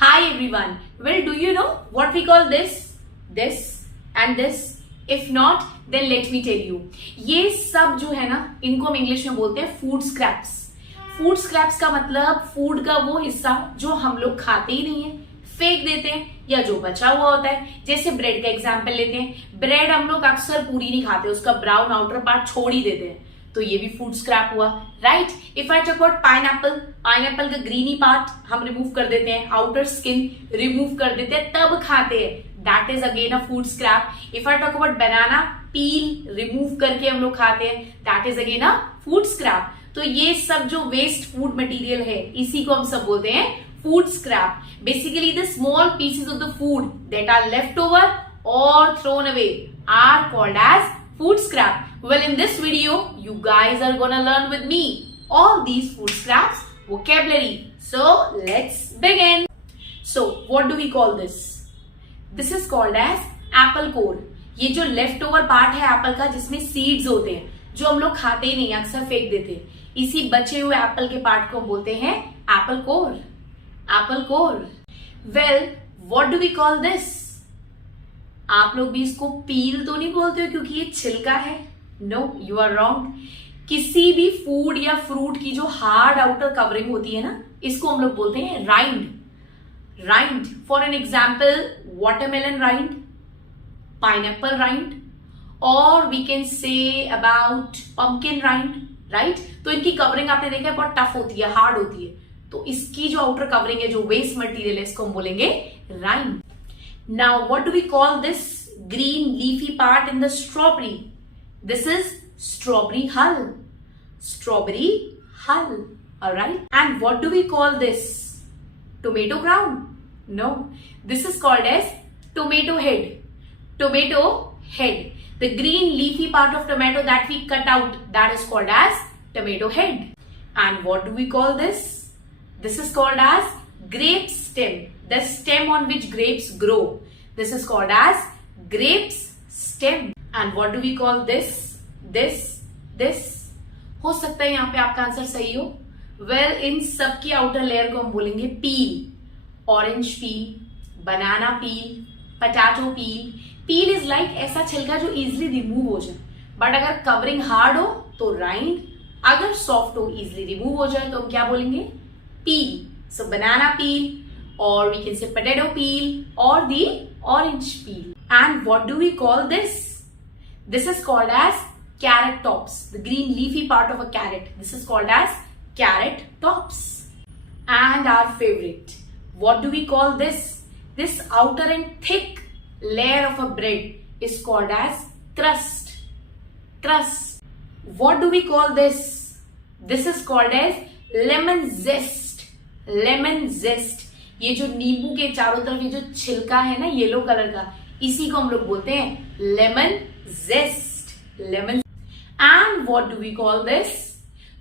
Hi everyone. Well, do you know what we call this, and this? If not, then let me tell you. ये सब जो है ना, इनको हम इंग्लिश में बोलते हैं फूड स्क्रैप्स. फूड स्क्रैप्स का मतलब फूड का वो हिस्सा जो हम लोग खाते ही नहीं है, फेंक देते हैं या जो बचा हुआ होता है. जैसे ब्रेड का एग्जाम्पल लेते हैं. ब्रेड हम लोग अक्सर पूरी नहीं खाते, उसका ब्राउन आउटर पार्ट छोड़ ही देते हैं, तो ये भी फूड स्क्रैप हुआ, right. If I talk about pineapple का ग्रीनी पार्ट हम रिमूव कर देते हैं, आउटर स्किन रिमूव कर देते हैं, तब खाते हैं, that is again a food scrap. If I talk about banana, peel remove करके हम लोग खाते हैं, that is again a food scrap. तो ये सब जो वेस्ट फूड मटेरियल है, इसी को हम सब बोलते हैं food scrap. Basically the small pieces of the food that are left over और thrown away are called as food scrap. Well, in this video, you guys are gonna learn with me all these food scraps vocabulary. So, let's begin. So, what do we call this? This is called as apple core. ये जो left over part है Apple का, जिसमें seeds होते हैं, जो हम लोग खाते ही नहीं, अक्सर फेंक देते हैं, इसी बचे हुए एप्पल के पार्ट को हम बोलते हैं Apple core. Apple core. Well, what do we call this? आप लोग भी इसको पील तो नहीं बोलते हो क्योंकि ये छिलका है. No, you are wrong. किसी भी फूड या फ्रूट की जो हार्ड आउटर कवरिंग होती है ना, इसको हम लोग बोलते हैं rind. Rind. For an example, watermelon rind, pineapple rind, और we can say about pumpkin rind, right. तो इनकी कवरिंग आपने देखा है बहुत टफ होती है, हार्ड होती है. तो इसकी जो आउटर कवरिंग है, जो वेस्ट मटेरियल है, इसको हम बोलेंगे राइंड. Now, what do we call this green leafy part in the strawberry? This is strawberry hull. Strawberry hull. Alright. And what do we call this? Tomato crown? No. This is called as tomato head. Tomato head. The green leafy part of tomato that we cut out, that is called as tomato head. And what do we call this? This is called as grape stem. The stem on which grapes grow. This is called as grapes stem. And what do we call this? This. हो सकता है यहाँ पे आपका answer सही हो. Well, इन सब की आउटर लेयर को हम बोलेंगे peel. Orange peel, banana peel, potato peel. Peel is like ऐसा छिलका जो इजिली रिमूव हो जाए, बट अगर कवरिंग हार्ड हो तो राइंड, अगर सॉफ्ट हो, इजिली रिमूव हो जाए, तो हम क्या बोलेंगे? पील. So banana peel, or we can say potato peel, or the orange peel. And what do we call this? This is called as carrot tops. The green leafy part of a carrot. This is called as carrot tops. And our favorite. What do we call this? This outer and thick layer of a bread is called as crust. Crust. What do we call this? This is called as lemon zest. Lemon zest. ये जो नींबू के चारों तरफ ये जो छिलका है ना, येलो कलर का, इसी को हम लोग बोलते हैं lemon zest. Lemon. And what do we call this?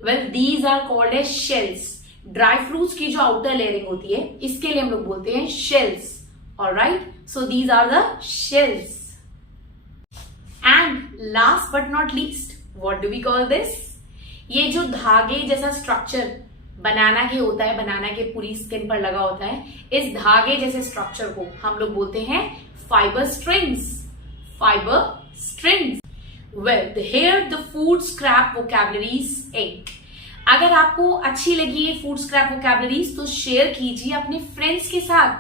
Well, these are called as shells. Dry fruits की जो आउटर लेयरिंग होती है, इसके लिए हम लोग बोलते हैं shells. Alright. So these are the shells. And last but not least, what do we call this? ये जो धागे जैसा स्ट्रक्चर बनाना के होता है, बनाना के पूरी स्किन पर लगा होता है, इस धागे जैसे स्ट्रक्चर को हम लोग बोलते हैं fibre strings. Fibre strings. Well, here the food scrap vocabularies egg. अगर आपको अच्छी लगी ये फूड स्क्रैप वोकैबुलरीज तो शेयर कीजिए अपने फ्रेंड्स के साथ.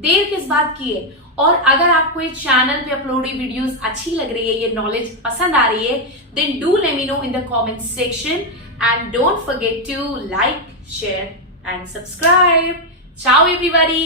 देर किस बात की है? और अगर आपको ये चैनल पे अपलोड हुई वीडियोस अच्छी लग रही है, ये नॉलेज पसंद आ रही है, then do let me know in the comment section. And don't forget to like, share and subscribe. Ciao everybody.